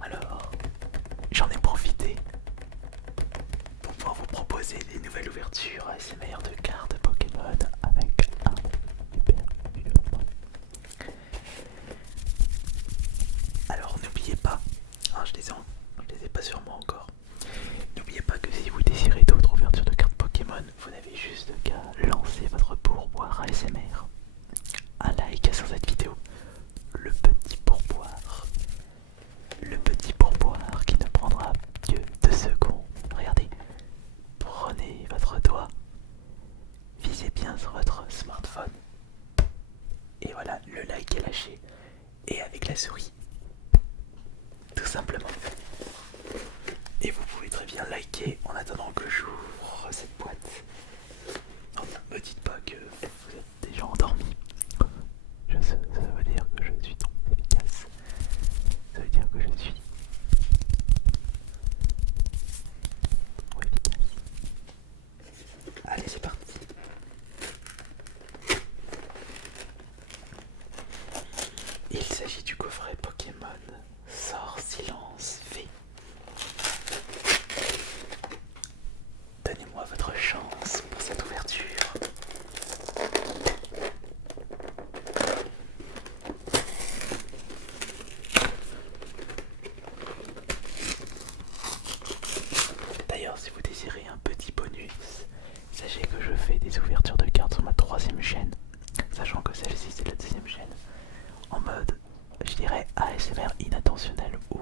Alors, j'en ai profité pour pouvoir vous proposer des nouvelles ouvertures ASMR de cartes Pokémon avec un super jeu. Alors n'oubliez pas, hein, je les ai pas sur moi encore. N'oubliez pas que si vous désirez d'autres ouvertures de cartes Pokémon, vous n'avez juste qu'à lancer votre pourboire ASMR. Un like sur cette vidéo, le petit pourboire. Le petit pourboire qui ne prendra que 2 secondes. Regardez, prenez votre doigt, visez bien sur votre smartphone. Et voilà, le like est lâché. Et avec la souris, tout simplement. Et vous pouvez très bien liker en attendant que j'ouvre cette boîte. Non, ne me dites pas que vous êtes déjà endormi. Ça veut dire que je suis trop efficace. Ça veut dire que je suis trop efficace. Allez, c'est parti. Il s'agit du coffret Pokémon Sort Silence V. Donnez-moi votre chance pour cette ouverture. D'ailleurs, si vous désirez un petit bonus, sachez que je fais des ouvertures de cartes sur ma 3ème chaîne, sachant que celle-ci c'est la 2ème chaîne, en mode, je dirais, ASMR inattentionnel, où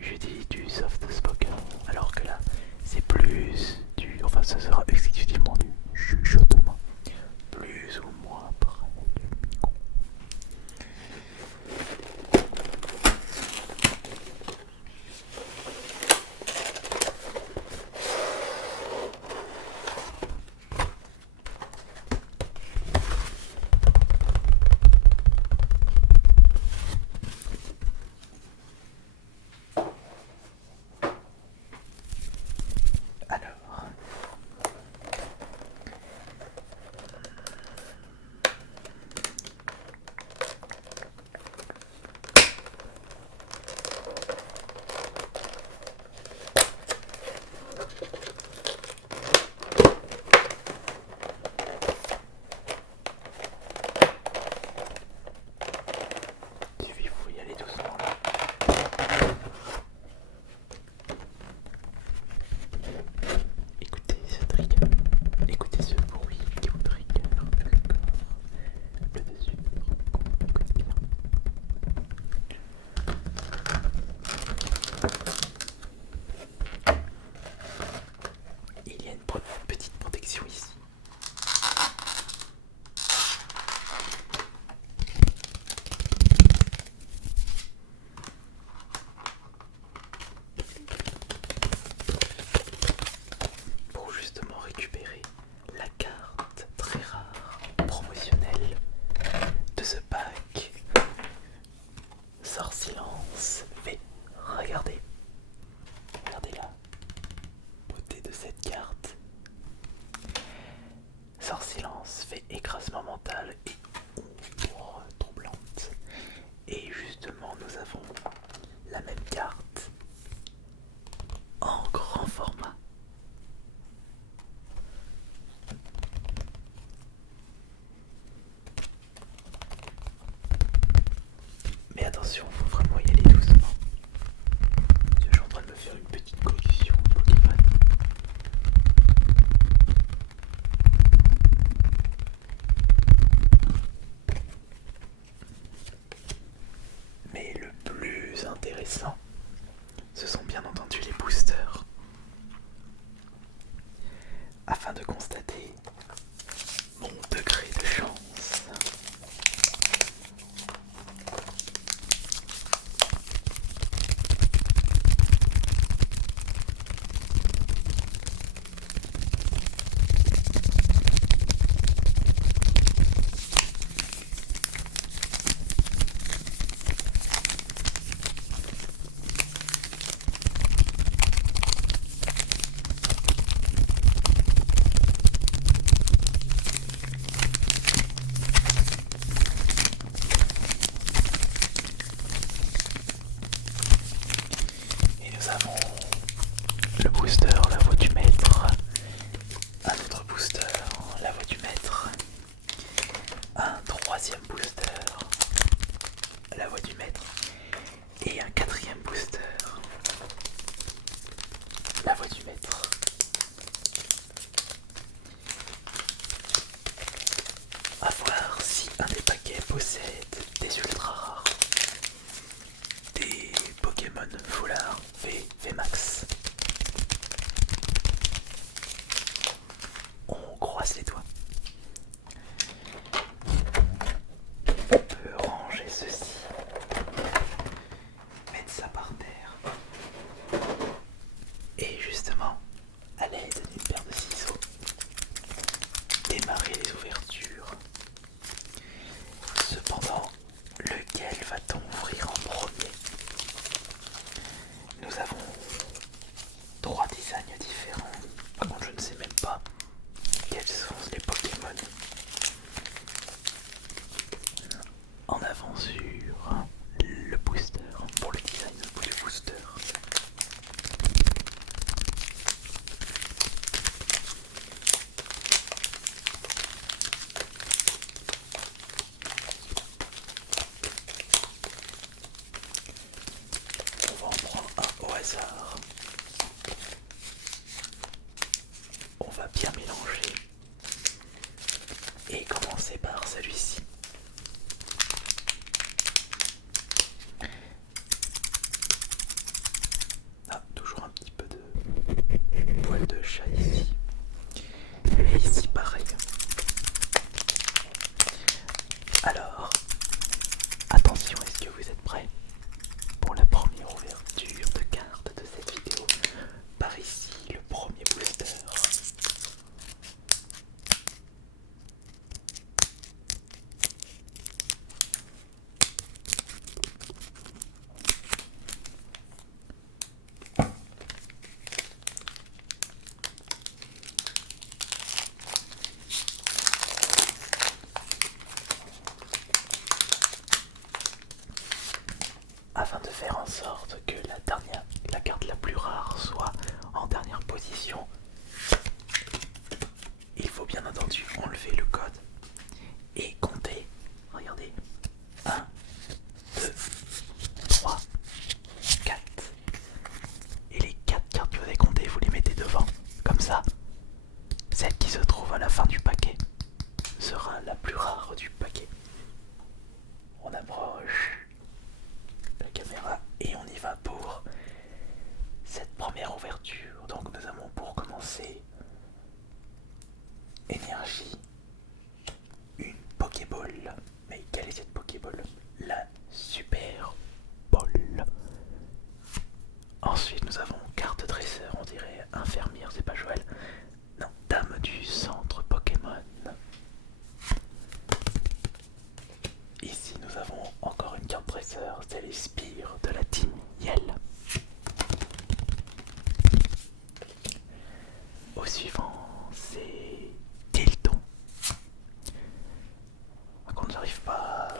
j'utilise du soft spoken, alors que là, c'est plus du... Enfin, ça sera exclusivement du chuchotement, plus ou moins près du micro. Alors, il faut y aller doucement là. Écoutez ce trigger, écoutez ce bruit qui vous trigger le dessus de votre cou, écoutez bien. Il y a une petite protection ici. Pour justement récupérer la carte très rare promotionnelle de ce pack Sort Silence V. Regardez, regardez la beauté de cette carte. Sort Silence fait écrasement mental et ombre troublante. Et justement, nous avons la même carte en grand format. Mais attention, il faut vraiment y aller doucement. Je suis en train de me faire une petite collection Pokémon. Mais le plus intéressant, ce sont bien entendu les boosters. Afin de constater mon degré de chance. booster, la voix du maître. Un autre booster, la voix du maître. Un troisième booster, la voix du maître. Et un quatrième booster, la voix du maître. À voir si un des paquets possède des ultra rares. Des Pokémon Foulard VMAX. On croise les doigts. On peut ranger ceci. Mettre ça par terre. Et justement, à l'aide d'une paire de ciseaux, démarrer les ouvertures. Cependant, lequel va-t-on ouvrir en premier? Nous avons 3 designs différents. Par contre, je ne sais même pas quels sont les Pokémon. En avant sur le booster, pour le design du booster. On va en prendre un au hasard. On va bien mélanger et commencer par celui-ci. Ah, toujours un petit peu de poil de chat ici. Et ici pareil. Alors, attention, est-ce que vous êtes prêts pour la première ouverture de carte de cette vidéo? Par ici, le premier booster. Afin de faire en sorte que la carte la plus rare soit en dernière position, il faut bien entendu enlever le code et compter. Regardez. 1, 2, 3, 4. Et les 4 cartes que vous avez comptées, vous les mettez devant. Comme ça, celle qui se trouve à la fin du paquet sera la plus rare du paquet. On approche la caméra et on y va pour cette première ouverture. Donc nous avons pour commencer énergie, une Pokéball. Mais quelle est cette Pokéball? La Super Ball. Ensuite nous avons carte dresseur, on dirait infirmière, c'est pas Joël. Non, dame du centre Pokémon. Ici nous avons encore une carte dresseur, c'est les spires de la team Yell. Au suivant, c'est Tilton. Par contre, j'arrive pas.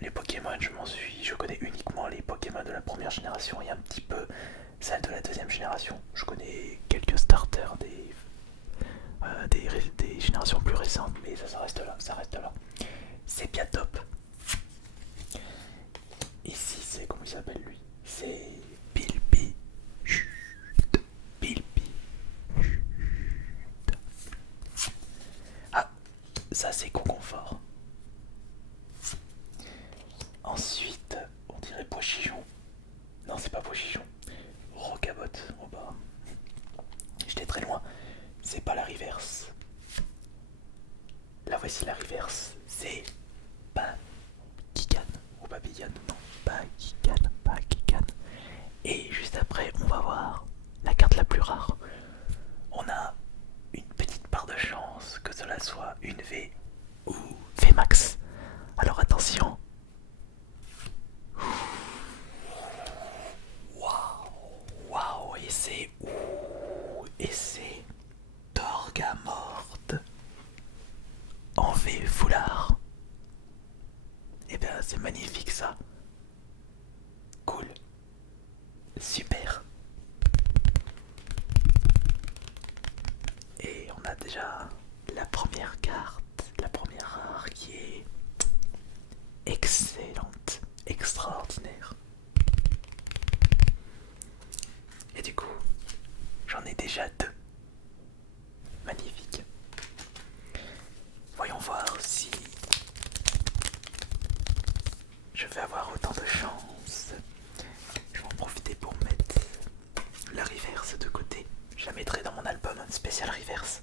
Les Pokémon, je connais uniquement les Pokémon de la première génération et un petit peu celle de la deuxième génération. Je connais quelques starters des générations plus récentes, mais ça reste là, ça reste là. C'est bien top. Ici, c'est comment il s'appelle lui? C'est Bilby. Chut. Bilby. Chut. Ah, ça c'est Conconfort. Ensuite, on dirait Pochichon. Non, c'est pas Pochichon. Rocabot. Oh bah, j'étais très loin. C'est pas la reverse. La voici la reverse. C'est Bakigan. Ou Babigan. Non, Bakigan. Et juste après, on va voir la carte la plus rare. On a une petite part de chance que cela soit une V ou VMAX. Alors attention. Waouh, et c'est Torgamort en V foulard. Et bien c'est magnifique ça. Cool. Super. déjà la première carte, la première rare qui est excellente, extraordinaire. Et du coup, j'en ai déjà deux. Magnifique. Voyons voir si je vais avoir autant de chance. Je vais en profiter pour mettre la reverse de côté. Je la mettrai dans mon album spécial reverse.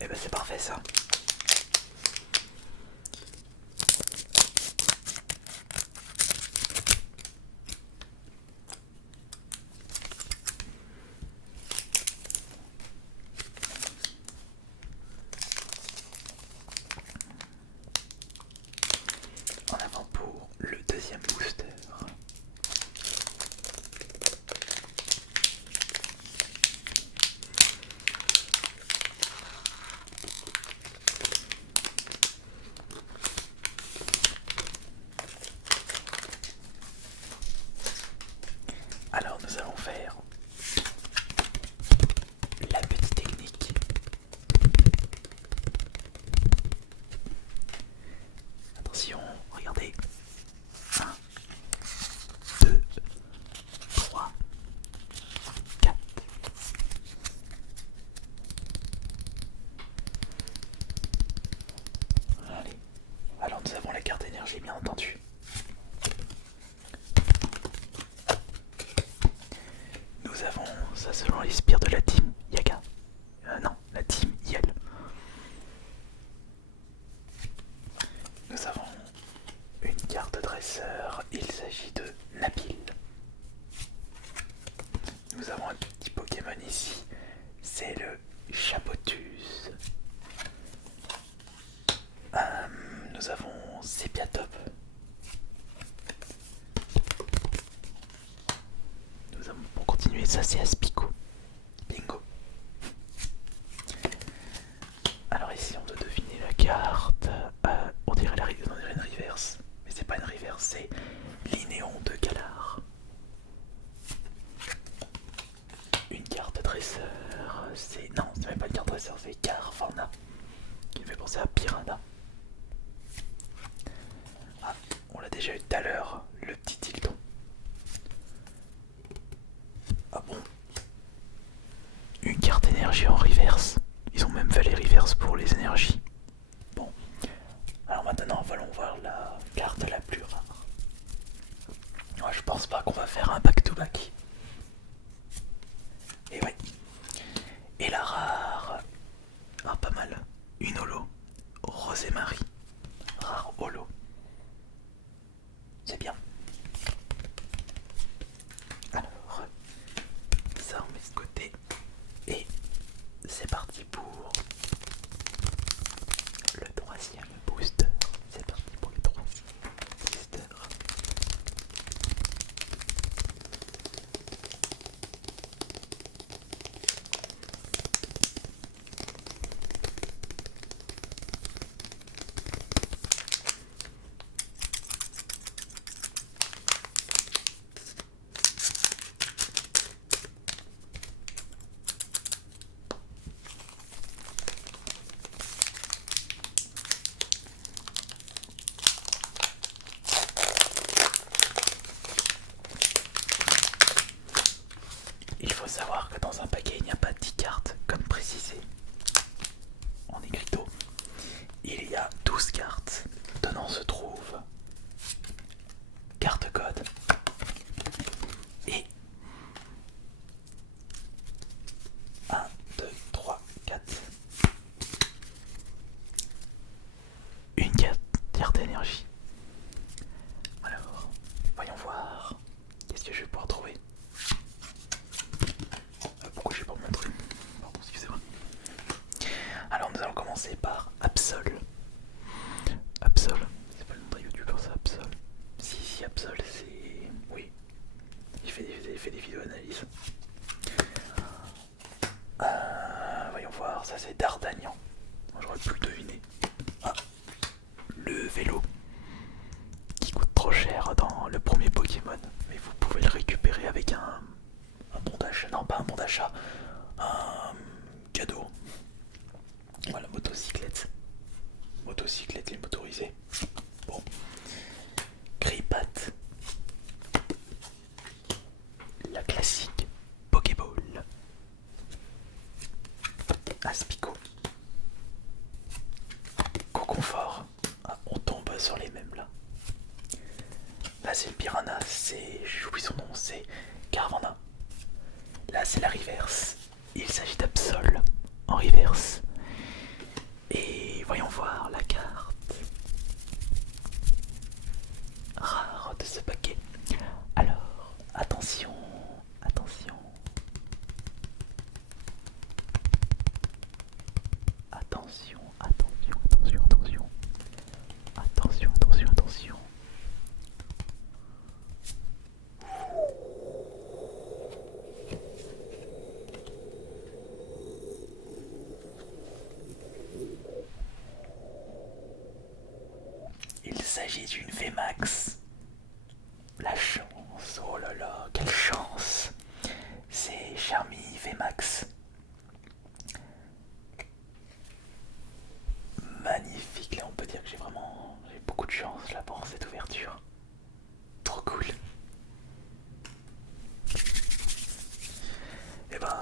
Et ben c'est parfait ça. En avant pour le deuxième booster. Alors nous allons faire la petite technique. Attention, regardez. 1, 2, 3, 4. Allez. Alors nous avons la carte énergie bien entendu. Nous avons, ça selon les spires de la team Yaga. Non, la team Yel. Nous avons une carte dresseur, il s'agit de Nabil. Nous avons un petit Pokémon ici, c'est le Chapotus. Nous avons Sepiatop. Nous avons, pour continuer, ça c'est Aspico. Bingo. Alors ici on doit deviner la carte. On dirait une reverse, mais c'est pas une reverse, c'est l'Inéon de Galar. Une carte dresseur, c'est... Non, c'est même pas une carte dresseur, c'est Carvanha, qui me fait penser à Piranha. Ah, on l'a déjà eu tout à l'heure, le petit Tilton. Ah bon? Une carte énergie en reverse. Ils ont même fait les reverses pour les énergies. Bon, alors maintenant allons voir la carte la plus rare. Moi je pense pas qu'on va faire un back-to-back. Et ouais. Et la rare... Ah pas mal. Une holo. Rosémarie. Rare holo. C'est bien. Alors, ça on met de côté. Et c'est parti pour le troisième booster. C'est parti pour le troisième booster. Il faut savoir que dans un paquet il n'y a pas 10 cartes comme précisé en écriteau. Il y a 12 cartes. Dedans se trouve carte code et 1, 2, 3, 4. Une carte d'énergie. Alors, voyons voir. Qu'est-ce que je vais pouvoir trouver? Pourquoi je vais pas montrer? Pardon, excusez-moi. Alors nous allons commencer par Absol. Absol, c'est pas le nom d'un youtubeur ça, Absol. Si, Absol c'est... Oui. Il fait des vidéos analyses. Voyons voir, ça c'est D'Artagnan. J'aurais pu le deviner. Ah, le vélo. Qui coûte trop cher dans le premier Pokémon. Mais vous pouvez le récupérer avec un bon d'achat. Non, pas un bon d'achat. un cadeau. Voilà, motocyclette. Motocyclette, les motorisés. Bon. Grippat. La classique Pokéball. Aspico. Coconfort. Ah, on tombe sur les mêmes là. Là c'est le Piranha, j'oublie son nom, c'est Carvana. Là c'est la reverse. Il s'agit d'Absol en reverse. Et voyons voir la carte rare de ce paquet. Alors, attention, attention. Attention, attention, attention, attention. Attention, attention, attention. Il s'agit d'une VMAX. La chance, oh là là, quelle chance. C'est Charmy VMAX. Magnifique, là on peut dire que j'ai beaucoup de chance là pour cette ouverture. Trop cool. Et ben,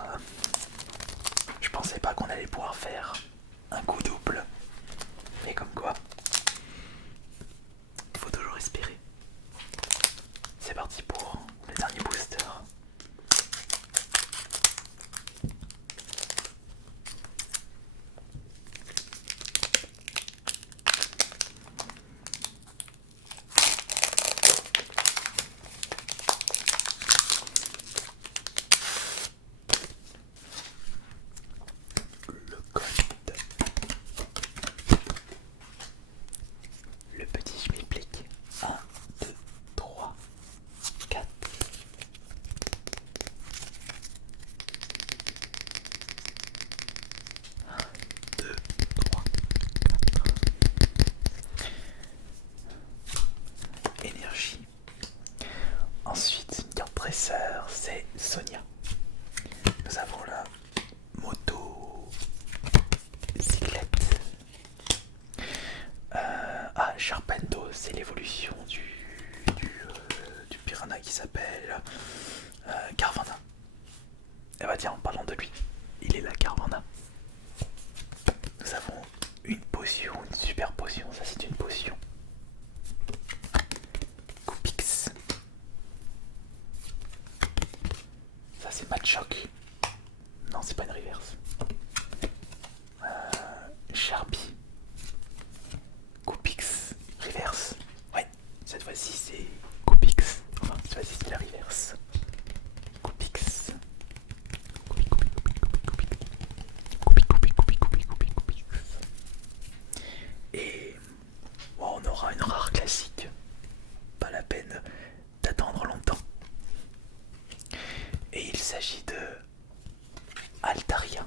je pensais pas qu'on allait pouvoir faire un coup double. Mais comme quoi, faut toujours espérer. C'est parti pour le dernier booster. Le code. Le petit schmilblick. 1, 2, 3, 4. 1, 2, 3, 4. Énergie. Ensuite, une carte dresseur, c'est Sonia. Nous avons la moto cyclette. Sharpendo, c'est l'évolution du Piranha qui s'appelle Carvana. Et bah tiens, en parlant de lui, il est là, Carvana. Nous avons une potion, une super potion, ça c'est une potion. Coupix. Ça c'est Machoc. Non, c'est pas une reverse. Sharpie. Coupix. Reverse. Ouais, cette fois-ci c'est Coupix. Enfin, cette fois-ci c'est la reverse. Coupix. Coupix. Et bon, on aura une rare classique. Pas la peine d'attendre longtemps. Et il s'agit de Altaria.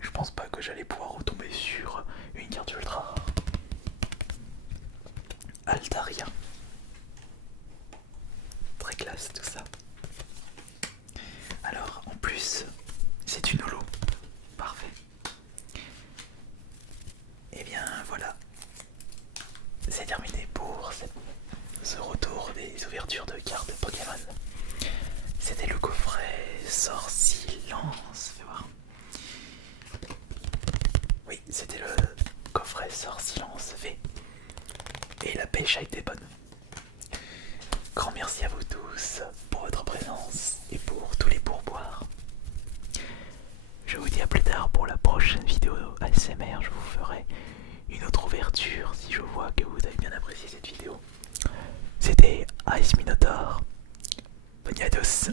Je pense pas que j'allais pouvoir retomber sur une carte ultra rare. Altaria. Très classe tout ça. Alors en plus c'est une holo. Parfait. Et bien voilà. C'est terminé pour ce retour des ouvertures de cartes Pokémon. C'était le coffret Sort Silence. Fais voir. Oui, c'était le coffret Sort Silence V. Et la pêche a été bonne. Grand merci à vous tous pour votre présence et pour tous les pourboires. Je vous dis à plus tard pour la prochaine vidéo ASMR. Je vous ferai une autre ouverture si je vois que vous avez bien apprécié cette vidéo. C'était Ice Minotaur. Bonne nuit à tous.